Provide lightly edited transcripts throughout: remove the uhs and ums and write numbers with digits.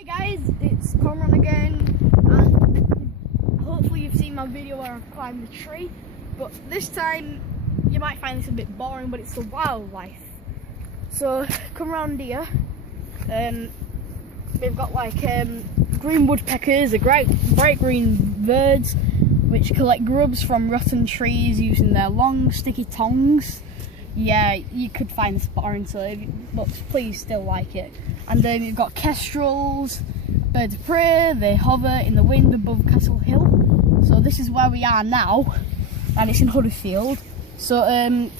Hey guys, it's Conran again, and hopefully you've seen my video where I've climbed the tree, but this time you might find this a bit boring, but it's the wildlife. So come around here, we've got like green woodpeckers, the bright green birds which collect grubs from rotten trees using their long sticky tongues. Yeah, you could find this boring, but please still like it. And then you've got kestrels, birds of prey. They hover in the wind above Castle Hill. So this is where we are now, and it's in Huddersfield. So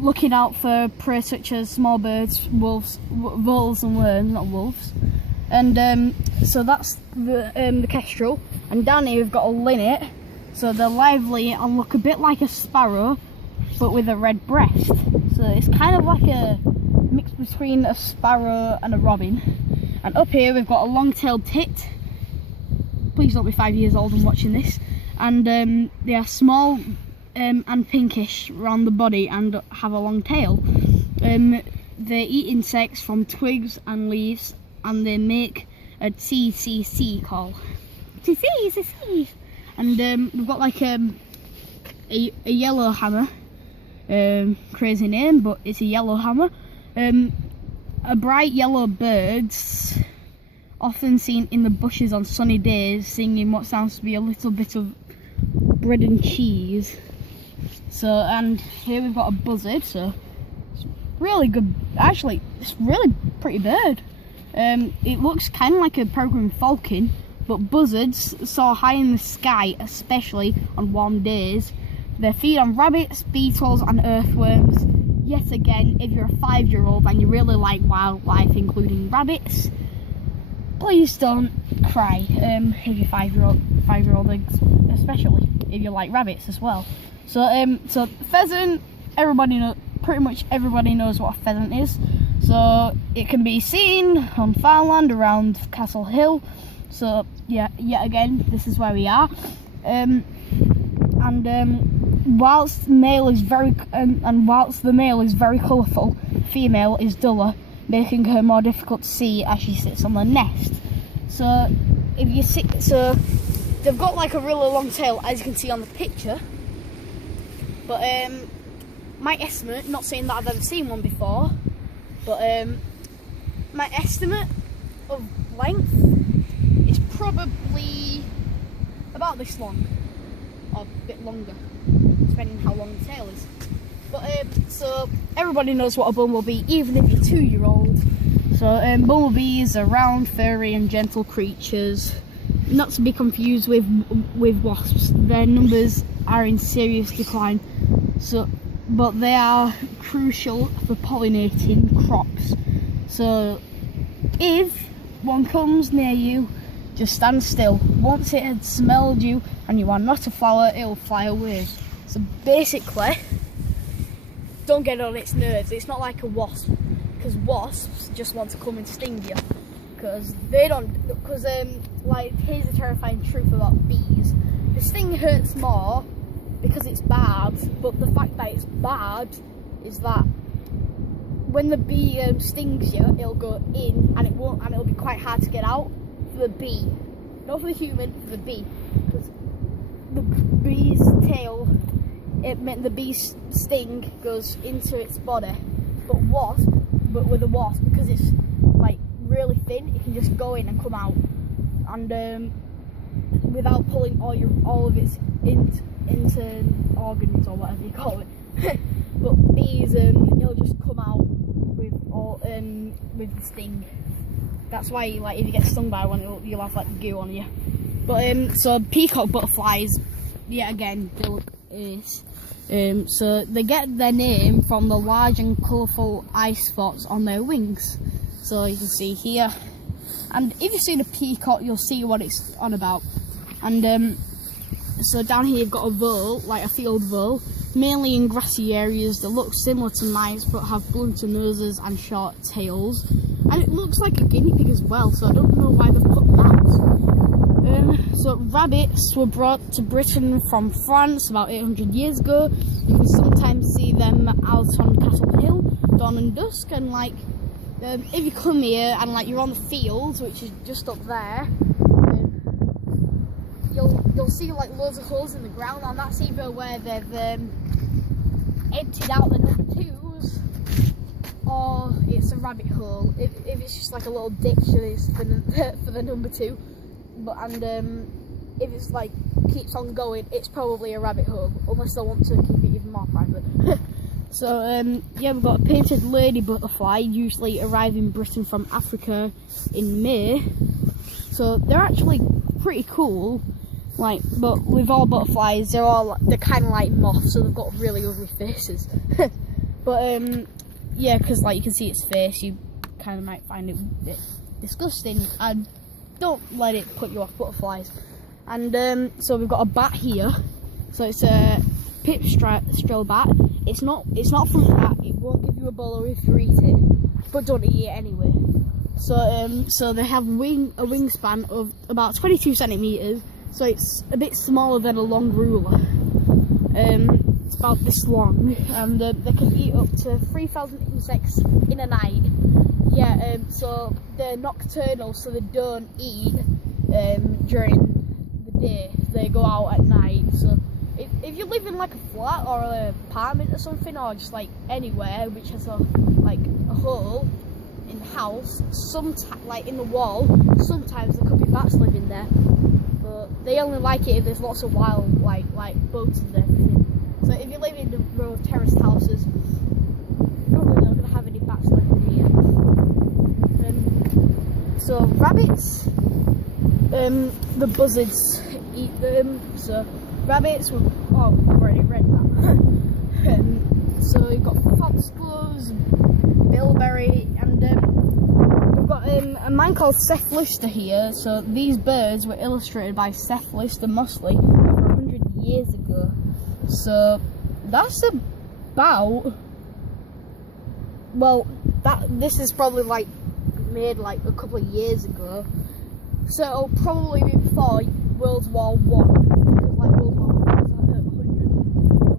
looking out for prey such as small birds, voles and worms, not wolves. And so that's the kestrel. And down here we've got a linnet. So they're lively and look a bit like a sparrow, but with a red breast. So it's kind of like a mix between a sparrow and a robin. And up here we've got a long-tailed tit. Please don't be 5 years old and watching this. And they are small and pinkish around the body and have a long tail. They eat insects from twigs and leaves, and they make a TCC call. TCC. And we've got like a yellow hammer. Crazy name, but it's a yellow hammer. A bright yellow birds, often seen in the bushes on sunny days, singing what sounds to be a little bit of bread and cheese. So, and here we've got a buzzard. So it's really good. Actually, it's really pretty bird. It looks kind of like a peregrine falcon, but buzzards soar high in the sky, especially on warm days. They feed on rabbits, beetles and earthworms. Yet again, if you're a 5-year-old and you really like wildlife, including rabbits, please don't cry. If you're 5-year-old, especially if you like rabbits as well. So so pheasant, pretty much everybody knows what a pheasant is. So it can be seen on farmland around Castle Hill. So yeah, yet again, this is where we are. Whilst the male is very colourful, female is duller, making her more difficult to see as she sits on the nest. So so they've got like a really long tail, as you can see on the picture. But my estimate, not saying that I've ever seen one before, but my estimate of length is probably about this long, or a bit longer, depending how long the tail is. But so everybody knows what a bumblebee, even if you're 2-year-old. So bumblebees are round, furry and gentle creatures, not to be confused with wasps. Their numbers are in serious decline, but they are crucial for pollinating crops. So if one comes near you, just stand still. Once it had smelled you and you are not a flower, it will fly away. So basically, don't get on its nerves. It's not like a wasp, because wasps just want to come and sting you. Because they don't. Because like, here's the terrifying truth about bees: the sting hurts more because it's bad. But the fact that it's bad is that when the bee stings you, it'll go in and it'll be quite hard to get out. For the bee, not for the human, for the bee, because the bee's tail, the bee's sting goes into its body, but with a wasp, because it's like really thin, it can just go in and come out, and without pulling all of its into organs or whatever you call it. But bees, it'll just come out with the sting. That's why, like, if you get stung by one, you'll have like goo on you. But so peacock butterflies, yet again, so they get their name from the large and colourful eye spots on their wings. So you can see here, and if you've seen a peacock, you'll see what it's on about. And so down here you've got a vole, like a field vole, mainly in grassy areas that look similar to mice but have blunter noses and short tails. And it looks like a guinea pig as well, so I don't know why they've put them out. So rabbits were brought to Britain from France about 800 years ago. You can sometimes see them out on Castle Hill, dawn and dusk, and like if you come here and like you're on the fields, which is just up there, you'll see like loads of holes in the ground, and that's either where they've emptied out the number 2s, or it's a rabbit hole. If it's just like a little ditch, it's for the number 2. But if it's like keeps on going, it's probably a rabbit hole, unless they want to keep it even more private. So yeah, we've got a painted lady butterfly, usually arrive in Britain from Africa in May. So they're actually pretty cool. Like, but with all butterflies, they're kind of like moths, so they've got really ugly faces. But yeah, because like you can see its face, you kind of might find it a bit disgusting, and don't let it put you off butterflies. And so we've got a bat here. So it's a pipistrelle bat. It's not from a bat. It won't give you Ebola if you eat it, but don't eat it anyway. So they have a wingspan of about 22 centimeters. So it's a bit smaller than a long ruler. It's about this long, and they can eat up to 3,000 insects in a night. Yeah, so they're nocturnal, so they don't eat during the day. They go out at night. So if you live in like a flat or an apartment or something, or just like anywhere which has a hole in the house, sometimes like in the wall, sometimes there could be bats living there. But they only like it if there's lots of wild like bugs and everything. So if you live in the row of terraced houses, probably not going to have any bats living here. So rabbits, the buzzards eat them. So rabbits, we've already read that. So you've got foxgloves, bilberry, and we've got a man called Seth Lister here. So these birds were illustrated by Seth Lister Mosley over 100 years ago. So that's about, well, this is probably like made like a couple of years ago. So it'll probably be before World War One, because like World War One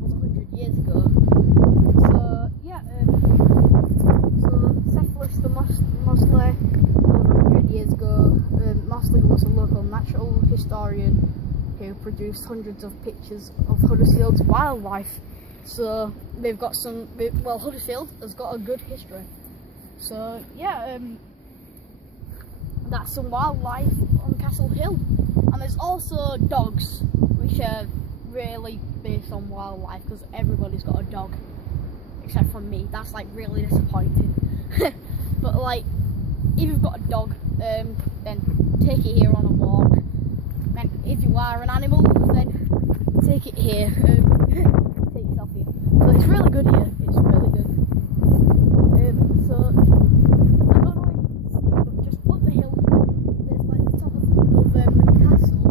was 100 years ago. So yeah, so Seth Lister Mosley over 100 years ago. Mosley was a local natural historian who produced hundreds of pictures of Huddersfield's wildlife. So they've got well, Huddersfield has got a good history. So yeah, that's some wildlife on Castle Hill. And there's also dogs, which are really based on wildlife, because everybody's got a dog, except for me. That's like really disappointing. But like, if you've got a dog, then take it here on a walk. And if you are an animal, then take it here. Take yourself here. So it's really good here. It's really good. So I don't know if you can see, but just up the hill, there's like the top of the castle.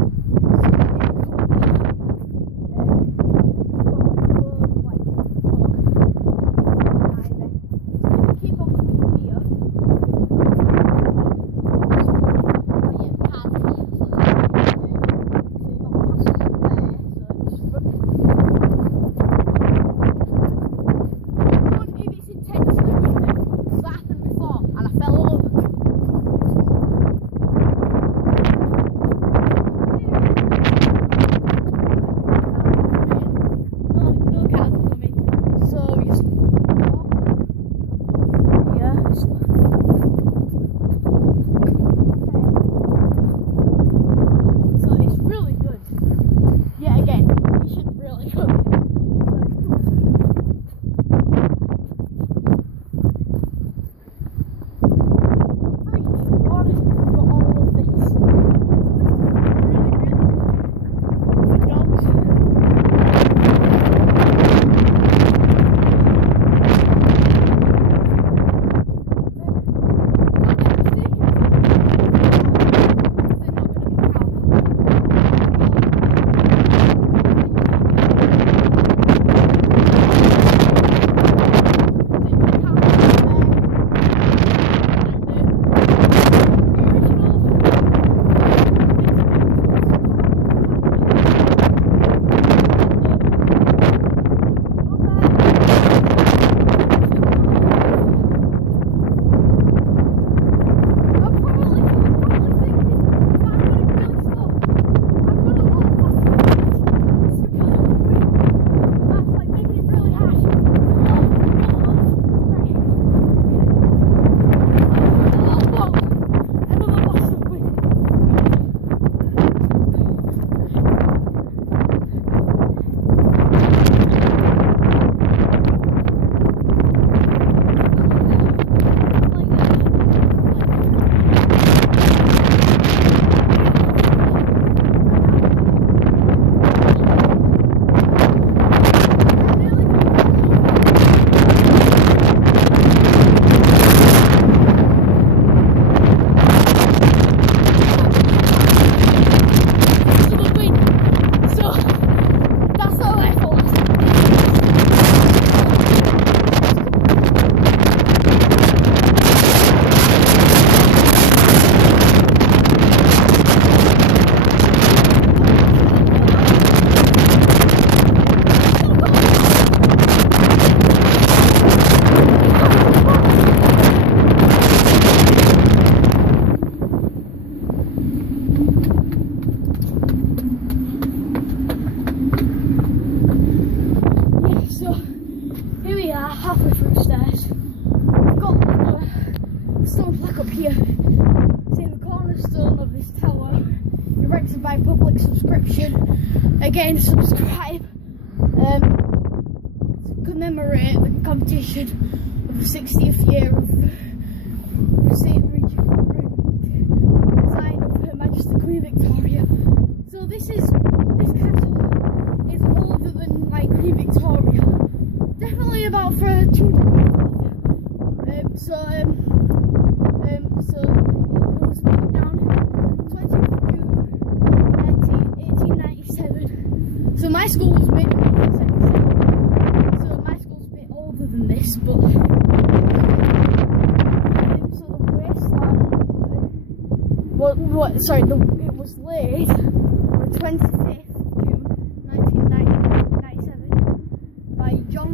Keep on coming here. directed by public subscription. Again, subscribe to commemorate the competition of the 60th year of St. design of Her Majesty Queen Victoria. So this castle is older than like Queen Victoria. Definitely about for 200 years. So it was put down 20th of June 1897. So my school was made in 1977. So my school's a bit older than this, but so the wasteland. It was laid on the 25th of June 1997 by John.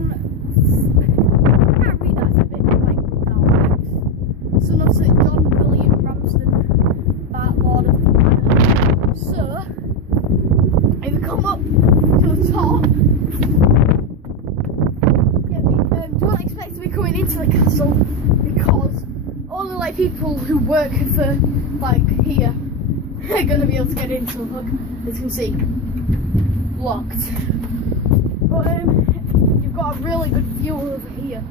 Son of Sir John William Ramsden, Bart Lord of Manor. So, if you come up to the top, don't expect to be coming into the castle because only like people who work for like here are going to be able to get into. Look, as you can see, locked. But you've got a really good view over here.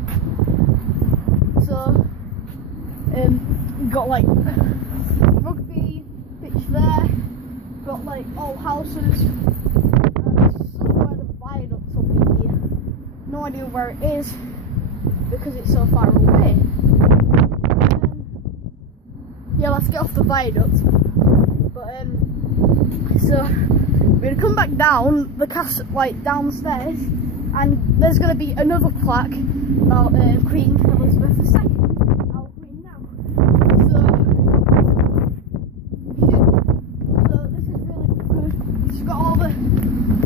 So. Got like rugby pitch there, got like old houses, and somewhere the viaduct's up in here. No idea where it is because it's so far away. Yeah, let's get off the viaduct. But so we're gonna come back down the castle, like downstairs, and there's gonna be another plaque about Queen Elizabeth II.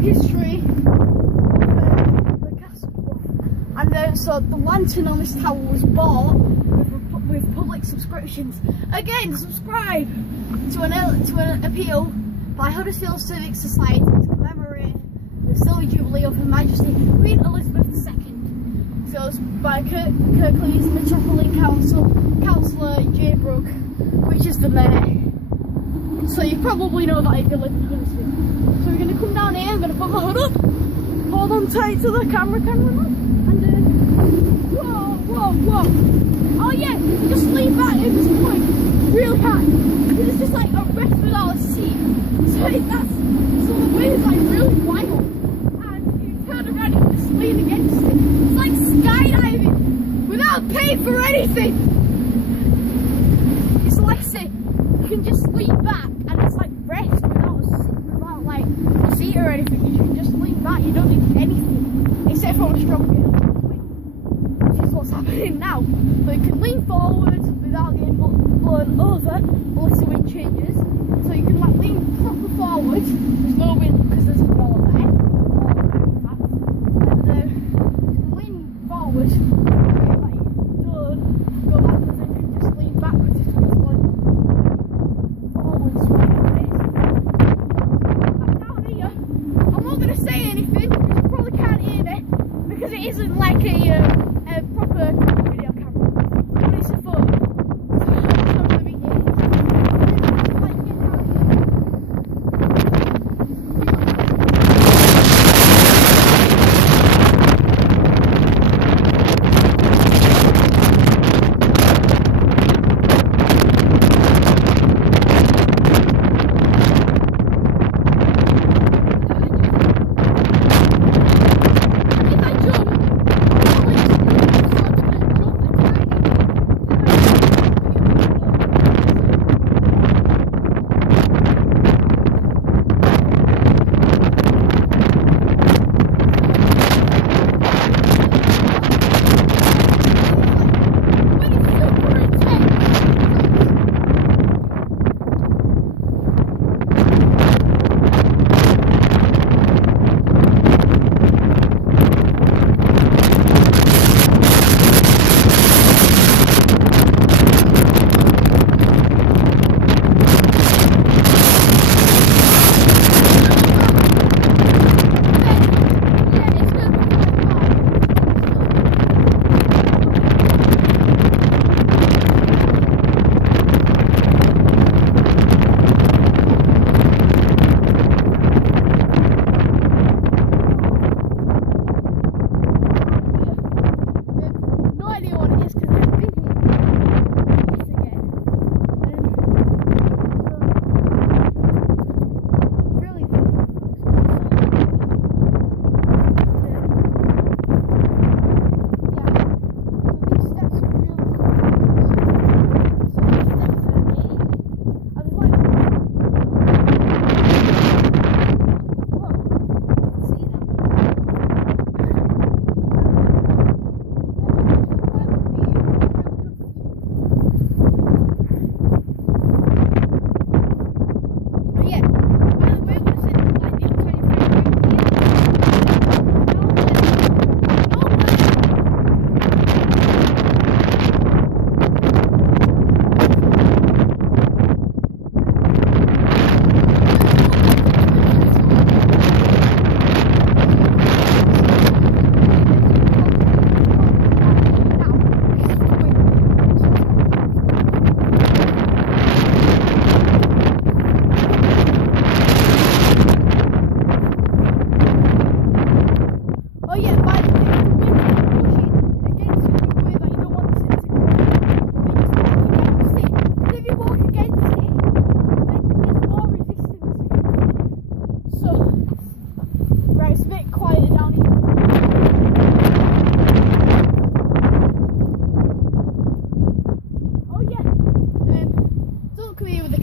History the castle, and so the lantern on this tower was bought with public subscriptions. Again, subscribe to an appeal by Huddersfield Civic Society to commemorate the Silver Jubilee of Her Majesty Queen Elizabeth II. So it's by Kirklees Metropolitan Council, Councillor J. Brooke, which is the mayor. So you probably know that I live in Huddersfield. So we're going to come down here, I'm going to put my hood up, hold on tight to the cameraman, and whoa. Oh yeah, just lean back at this point, real high, because it's just like a rest without a seat. So the wind is like really wild, and you turn around and just lean against it. It's like skydiving, without paying for anything. It's like, say, you can just lean back, and it's like rest without like a seat or anything. You can just lean back, you don't need anything except for a strong wind, which is what's happening now. So you can lean forward without getting blown over unless the wind changes. So you can like lean proper forward, there's no wind because there's a wall there, and you can lean forward, like done, go backwards, and you can just lean backwards if it's going forwards like this. I'm not going to say anything because you probably can't hear me because it isn't like a proper video camera, but it's a phone. So I'm not going to be here. Like, get down here.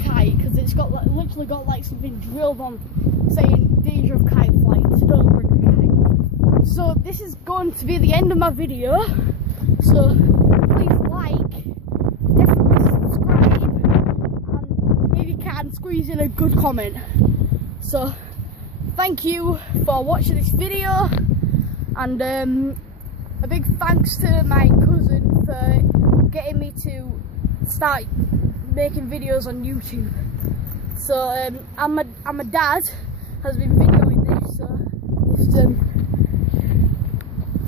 kite because it's got like, literally got like something drilled on saying danger of kite flight, so don't bring a kite. So this is going to be the end of my video, so please like, definitely subscribe, and if you can, squeeze in a good comment. So thank you for watching this video, and a big thanks to my cousin for getting me to start making videos on YouTube. So and my dad has been videoing this,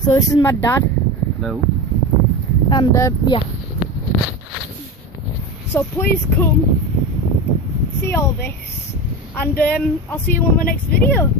so this is my dad. Hello. And yeah, so please come see all this, and I'll see you on my next video.